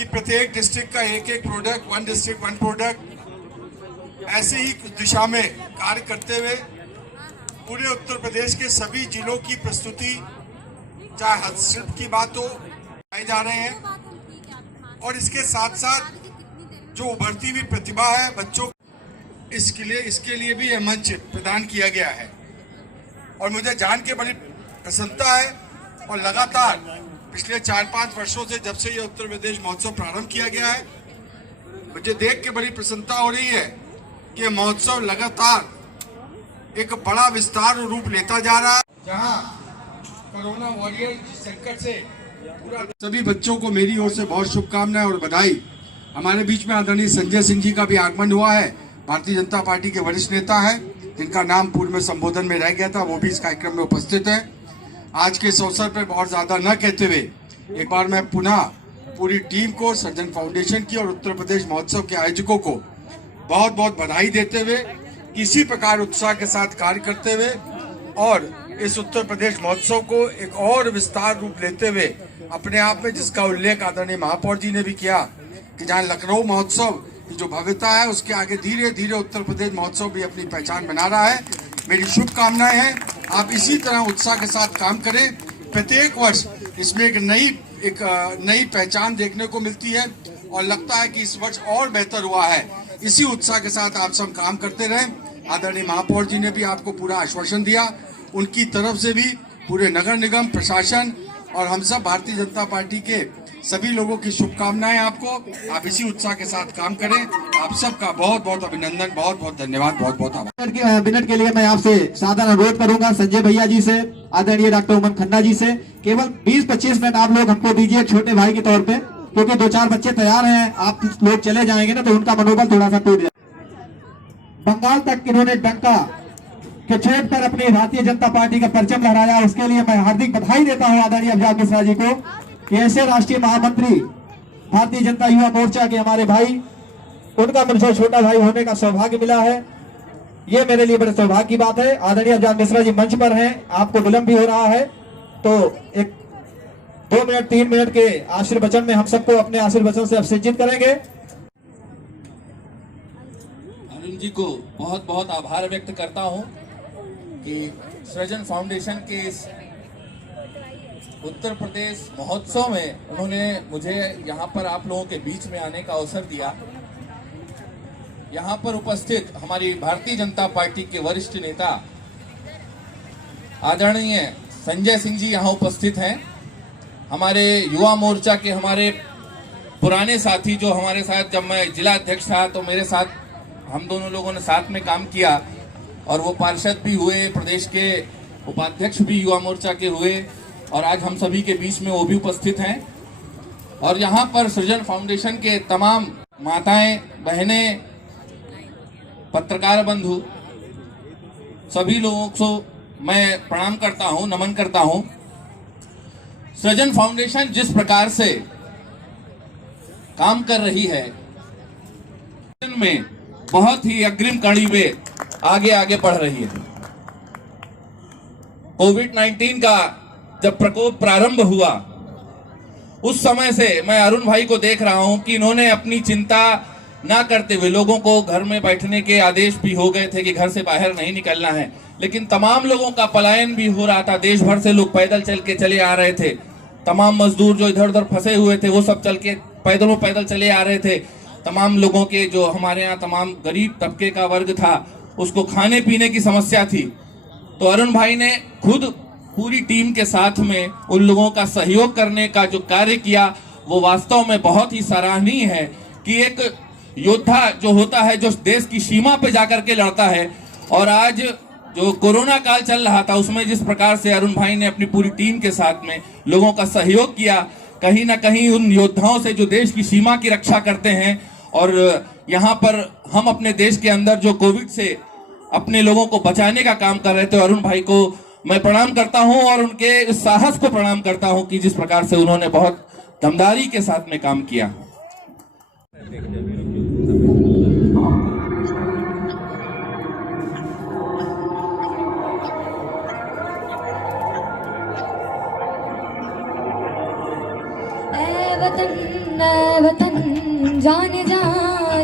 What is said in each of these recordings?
कि प्रत्येक डिस्ट्रिक्ट का एक एक product, one district one product, ऐसे ही दिशा में कार्य करते हुए पूरे उत्तर प्रदेश के सभी जिलों की प्रस्तुति, चाहे हस्तशिल्प की बात हो, आए जा रहे हैं। और इसके साथ साथ जो उभरती हुई प्रतिभा है बच्चों, इसके लिए भी यह मंच प्रदान किया गया है। और मुझे जान के बड़ी प्रसन्नता है और लगातार पिछले 4-5 वर्षों से, जब से ये उत्तर प्रदेश महोत्सव प्रारंभ किया गया है, मुझे देख के बड़ी प्रसन्नता हो रही है कि महोत्सव लगातार एक बड़ा विस्तार और रूप लेता जा रहा है। जहां कोरोना वॉरियर संकट से पूरा, सभी बच्चों को मेरी ओर से बहुत शुभकामनाएं और बधाई। हमारे बीच में आदरणीय संजय सिंह जी का भी आगमन हुआ है। भारतीय जनता पार्टी के वरिष्ठ नेता है, जिनका नाम पूर्व में संबोधन में रह गया था, वो भी इस कार्यक्रम में उपस्थित है। आज के इस अवसर पर बहुत ज्यादा न कहते हुए एक बार मैं पुनः पूरी टीम को, सृजन फाउंडेशन की और उत्तर प्रदेश महोत्सव के आयोजकों को बहुत बहुत बधाई देते हुए, इसी प्रकार उत्साह के साथ कार्य करते हुए और इस उत्तर प्रदेश महोत्सव को एक और विस्तार रूप लेते हुए अपने आप में, जिसका उल्लेख आदरणीय महापौर जी ने भी किया कि जहाँ लखनऊ महोत्सव की जो भव्यता है, उसके आगे धीरे धीरे उत्तर प्रदेश महोत्सव भी अपनी पहचान बना रहा है। मेरी शुभकामनाएं हैं, आप इसी तरह उत्साह के साथ काम करें। प्रत्येक वर्ष इसमें एक नई पहचान देखने को मिलती है और लगता है कि इस वर्ष और बेहतर हुआ है। इसी उत्साह के साथ आप सब काम करते रहें। आदरणीय महापौर जी ने भी आपको पूरा आश्वासन दिया, उनकी तरफ से भी पूरे नगर निगम प्रशासन और हम सब भारतीय जनता पार्टी के सभी लोगों की शुभकामनाएं आपको। आप इसी उत्साह के साथ काम करें। आप सबका बहुत बहुत अभिनंदन, बहुत बहुत धन्यवाद, बहुत बहुत आभार। मिनट के लिए मैं आपसे सादर अनुरोध करूंगा संजय भैया जी से, आदरणीय डॉक्टर उमन खन्ना जी से, केवल 20-25 मिनट आप लोग हमको दीजिए छोटे भाई के तौर पे, क्योंकि 2-4 बच्चे तैयार हैं। आप लोग चले जाएंगे ना तो उनका मनोबल थोड़ा सा टूट जाए। बंगाल तक इन्होंने डंका के चोट पर अपनी भारतीय जनता पार्टी का परचम लहराया, उसके लिए मैं हार्दिक बधाई देता हूं आदरणीय अफजाल मिश्रा जी को। ऐसे राष्ट्रीय महामंत्री भारतीय जनता युवा मोर्चा के हमारे भाई, उनका मुझे छोटा भाई होने का सौभाग्य मिला है, ये मेरे लिए बड़े सौभाग्य की बात है। आदरणीय अफजाल मिश्रा जी मंच पर हैं, आपको विलंब भी हो रहा है, तो एक 2 मिनट 3 मिनट के आशीर्वचन में हम सबको अपने आशीर्वचन से अभिषेचित करेंगे। अरुण जी को बहुत बहुत आभार व्यक्त करता हूं कि सृजन फाउंडेशन के इस उत्तर प्रदेश महोत्सव में उन्होंने मुझे यहाँ पर आप लोगों के बीच में आने का अवसर दिया। यहाँ पर उपस्थित हमारी भारतीय जनता पार्टी के वरिष्ठ नेता आदरणीय संजय सिंह जी यहाँ उपस्थित हैं। हमारे युवा मोर्चा के हमारे पुराने साथी, जो हमारे साथ जब मैं जिला अध्यक्ष था तो मेरे साथ हम दोनों लोगों ने साथ में काम किया और वो पार्षद भी हुए, प्रदेश के उपाध्यक्ष भी युवा मोर्चा के हुए और आज हम सभी के बीच में वो भी उपस्थित हैं। और यहाँ पर सृजन फाउंडेशन के तमाम माताएं, बहनें, पत्रकार बंधु, सभी लोगों को मैं प्रणाम करता हूं, नमन करता हूं। सृजन फाउंडेशन जिस प्रकार से काम कर रही है, में बहुत ही अग्रिम कड़ी में आगे आगे बढ़ रही है। कोविड-19 का जब प्रकोप प्रारंभ हुआ, उस समय से मैं अरुण भाई को देख रहा हूं कि इन्होंने अपनी चिंता ना करते हुए, लोगों को घर में बैठने के आदेश भी हो गए थे कि घर से बाहर नहीं निकलना है, लेकिन तमाम लोगों का पलायन भी हो रहा था। देश भर से लोग पैदल चल के चले आ रहे थे। तमाम मजदूर जो इधर उधर फंसे हुए थे वो सब चल के पैदल चले आ रहे थे। तमाम लोगों के, जो हमारे यहाँ तमाम गरीब तबके का वर्ग था, उसको खाने पीने की समस्या थी। तो अरुण भाई ने खुद पूरी टीम के साथ में उन लोगों का सहयोग करने का जो कार्य किया, वो वास्तव में बहुत ही सराहनीय है कि एक योद्धा जो होता है, जो देश की सीमा पे जाकर के लड़ता है, और आज जो कोरोना काल चल रहा था उसमें जिस प्रकार से अरुण भाई ने अपनी पूरी टीम के साथ में लोगों का सहयोग किया, कहीं ना कहीं उन योद्धाओं से जो देश की सीमा की रक्षा करते हैं, और यहाँ पर हम अपने देश के अंदर जो कोविड से अपने लोगों को बचाने का काम कर रहे थे, अरुण भाई को मैं प्रणाम करता हूं और उनके इस साहस को प्रणाम करता हूं कि जिस प्रकार से उन्होंने बहुत दमदारी के साथ में काम किया। वतन जाने जा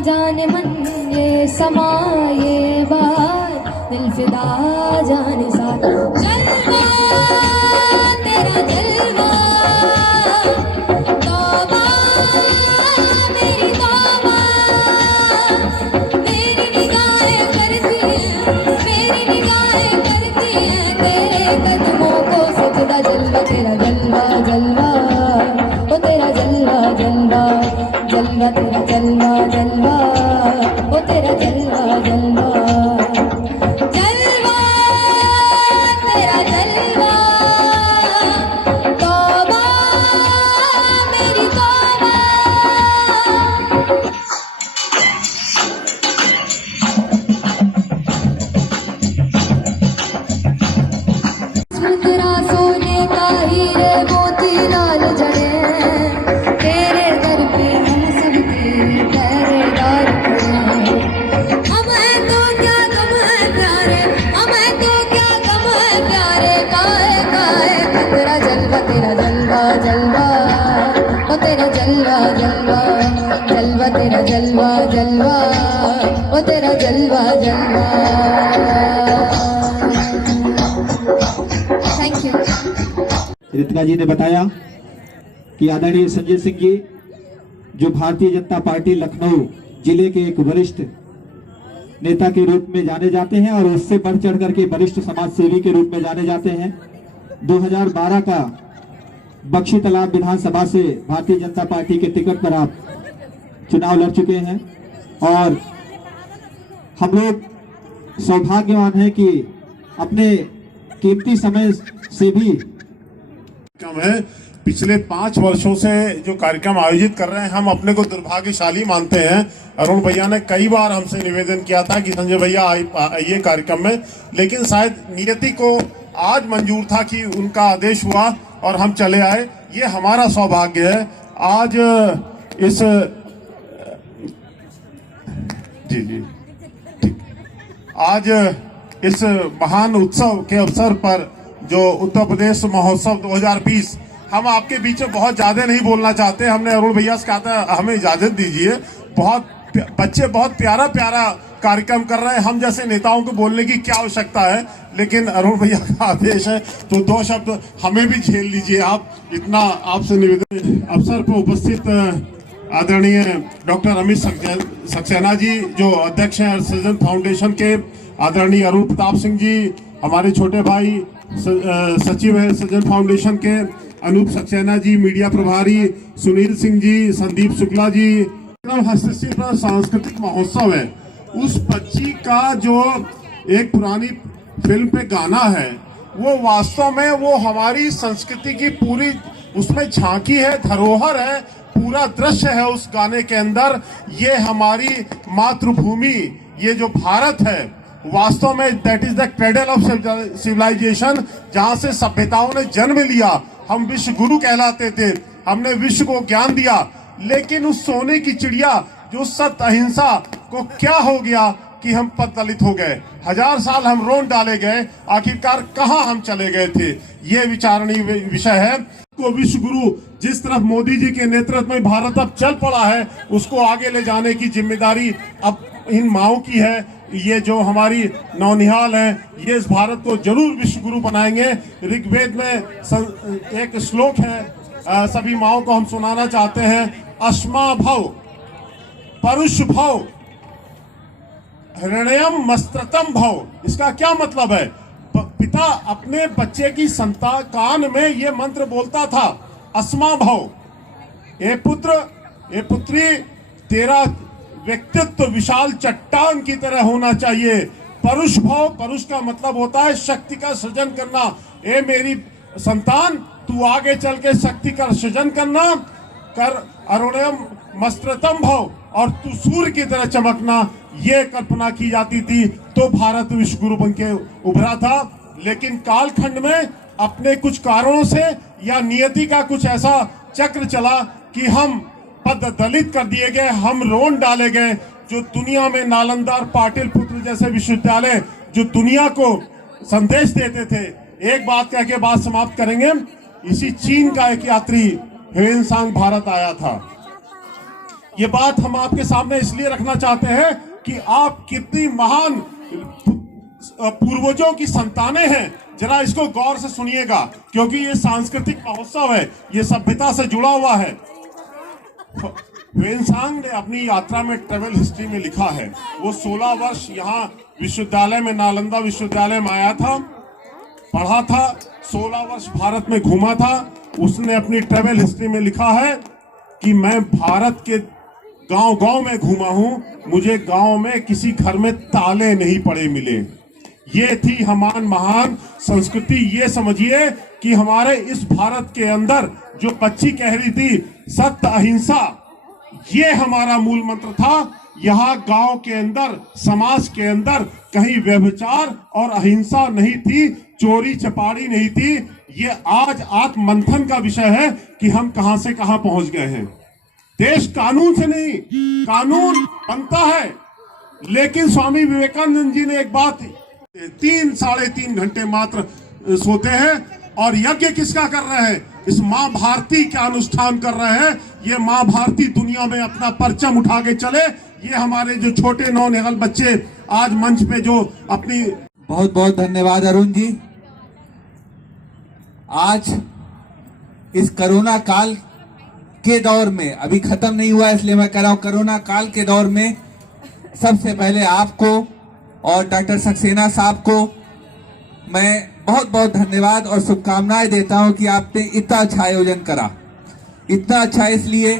जाने मन ये समा ये बात दिल फिदा जाने साथ जलवा तेरा जलवा तौबा मेरी तौबा मेरी निगाहें करती हैं तेरे कदमों को सजदा जलवा तेरा जलवा जलवा ओ तेरा जलवा जलवा जलवा तेरा जलवा जलवा ओ तेरा जलवा जलवा जलवा तेरा जलवा तौबा मेरी तौबा तेरा सोने का हीरे मोती लाल जड़े तेरे दर पे हम सब तेरे पहरेदार खड़े हमें तो क्या गम है प्यारे हमें तो क्या गम है प्यारे काहे काहे खतरा जलवा तेरा जलवा जलवा ओ तेरा जलवा जलवा जलवा तेरा जलवा जलवा ओ तेरा जलवा जलवा थैंक यू। रितिका जी ने बताया कि आदरणीय संजय सिंह जी जो भारतीय जनता पार्टी लखनऊ जिले के एक वरिष्ठ नेता के रूप में जाने जाते हैं और उससे बढ़ चढ़ करके वरिष्ठ समाज सेवी के रूप में जाने जाते हैं। 2012 का बख्शी तालाब विधानसभा से भारतीय जनता पार्टी के टिकट पर आप चुनाव लड़ चुके हैं और हम लोग सौभाग्यवान हैं कि अपने कीमती समय से भी कार्यक्रम है। पिछले 5 वर्षों से जो कार्यक्रम आयोजित कर रहे हैं हम अपने को दुर्भाग्यशाली मानते हैं। अरुण भैया ने कई बार हमसे निवेदन किया था कि संजय भैया आइए कार्यक्रम में, लेकिन शायद नियति को आज मंजूर था कि उनका आदेश हुआ और हम चले आए। ये हमारा सौभाग्य है। आज इस जी जी ठीक आज इस महान उत्सव के अवसर पर जो उत्तर प्रदेश महोत्सव 2020 हम आपके बीच में बहुत ज्यादा नहीं बोलना चाहते। हमने अरुण भैया से कहा था हमें इजाजत दीजिए। बच्चे बहुत प्यारा कार्यक्रम कर रहे हैं। हम जैसे नेताओं को बोलने की क्या आवश्यकता है, लेकिन अरुण भैया का आदेश है तो 2 शब्द हमें भी झेल लीजिए आप। इतना आपसे निवेदन। अवसर पर उपस्थित आदरणीय डॉक्टर अमित सक्सेना जी जो अध्यक्ष हैं सृजन फाउंडेशन के, आदरणीय अरुण प्रताप सिंह जी हमारे छोटे भाई सचिव है सृजन फाउंडेशन के, अनूप सक्सेना जी मीडिया प्रभारी, सुनील सिंह जी, संदीप शुक्ला जी। हस्तशिल्प सांस्कृतिक महोत्सव है। उस बच्ची का जो एक पुरानी फिल्म पे गाना है वो वास्तव में वो हमारी संस्कृति की पूरी उसमें झांकी है, धरोहर है, पूरा दृश्य है उस गाने के अंदर। ये हमारी मातृभूमि, ये जो भारत है वास्तव में that is the cradle of civilization, जहां से सभ्यताओं ने जन्म लिया। हम विश्व गुरु कहलाते थे, हमने विश्व को ज्ञान दिया, लेकिन उस सोने की चिड़िया जो सत्य अहिंसा को क्या हो गया कि हम पददलित हो गए। 1000 साल हम रोन डाले गए, आखिरकार कहां हम चले गए थे। ये विचारणीय विषय है। को विश्व गुरु जिस तरफ मोदी जी के नेतृत्व में भारत अब चल पड़ा है उसको आगे ले जाने की जिम्मेदारी अब इन माओं की है। ये जो हमारी नौनिहाल है ये इस भारत को जरूर विश्व गुरु बनाएंगे। ऋग्वेद में एक श्लोक है, सभी माओं को हम सुनाना चाहते हैं। अस्मा भव परुष भव हृणयम मस्त्रतम भव। इसका क्या मतलब है? पिता अपने बच्चे की संतान में ये मंत्र बोलता था, अस्मा भव, ए पुत्र ए पुत्री तेरा व्यक्तित्व विशाल चट्टान की तरह होना चाहिए। परुष भाव, परुष का मतलब होता है शक्ति का सृजन करना। ए मेरी संतान तू आगे चल के शक्ति का सृजन करना कर, अरुणयम मस्त्रतम भाव, और तू सूर्य की तरह चमकना। ये कल्पना की जाती थी तो भारत विश्व गुरु बन के उभरा था। लेकिन कालखंड में अपने कुछ कारणों से या नियति का कुछ ऐसा चक्र चला कि हम पद दलित कर दिए गए, हम रोन डाले गए। जो दुनिया में नालंदा और पाटलिपुत्र जैसे विश्वविद्यालय जो दुनिया को संदेश देते थे। एक बात कह के बात समाप्त करेंगे। इसी चीन का एक यात्री ह्वेनसांग भारत आया था। ये बात हम आपके सामने इसलिए रखना चाहते हैं कि आप कितनी महान पूर्वजों की संतानें हैं। जरा इसको गौर से सुनिएगा, क्योंकि ये सांस्कृतिक महोत्सव है, ये सभ्यता से जुड़ा हुआ है। ह्वेनसांग ने अपनी यात्रा में ट्रेवल हिस्ट्री में लिखा है, वो 16 वर्ष यहाँ विश्वविद्यालय में, नालंदा विश्वविद्यालय में आया था, पढ़ा था, 16 वर्ष भारत में घूमा था। उसने अपनी ट्रेवल हिस्ट्री में लिखा है कि मैं भारत के गांव-गांव में घूमा हूं, मुझे गांव में किसी घर में ताले नहीं पड़े मिले। ये थी हमारी महान संस्कृति। ये समझिए कि हमारे इस भारत के अंदर जो बच्ची कह रही थी सत्य अहिंसा, ये हमारा मूल मंत्र था। यहाँ गांव के अंदर, समाज के अंदर कहीं व्यभिचार और अहिंसा नहीं थी, चोरी चपाड़ी नहीं थी। ये आज आत्म मंथन का विषय है कि हम कहां से कहां पहुंच गए हैं। देश कानून से नहीं, कानून बनता है, लेकिन स्वामी विवेकानंद जी ने एक बात, 3-3.5 घंटे मात्र सोते हैं और यज्ञ किसका कर रहे हैं? इस मां भारती का अनुष्ठान कर रहे हैं। ये मां भारती दुनिया में अपना परचम उठा के चले। ये हमारे जो छोटे नौनिहाल बच्चे आज मंच पे जो अपनी, बहुत बहुत धन्यवाद अरुण जी। आज इस कोरोना काल के दौर में, अभी खत्म नहीं हुआ इसलिए मैं कह रहा हूं, कोरोना काल के दौर में सबसे पहले आपको और डॉक्टर सक्सेना साहब को मैं बहुत बहुत धन्यवाद और शुभकामनाएं देता हूं कि आपने इतना अच्छा आयोजन करा। इतना अच्छा इसलिए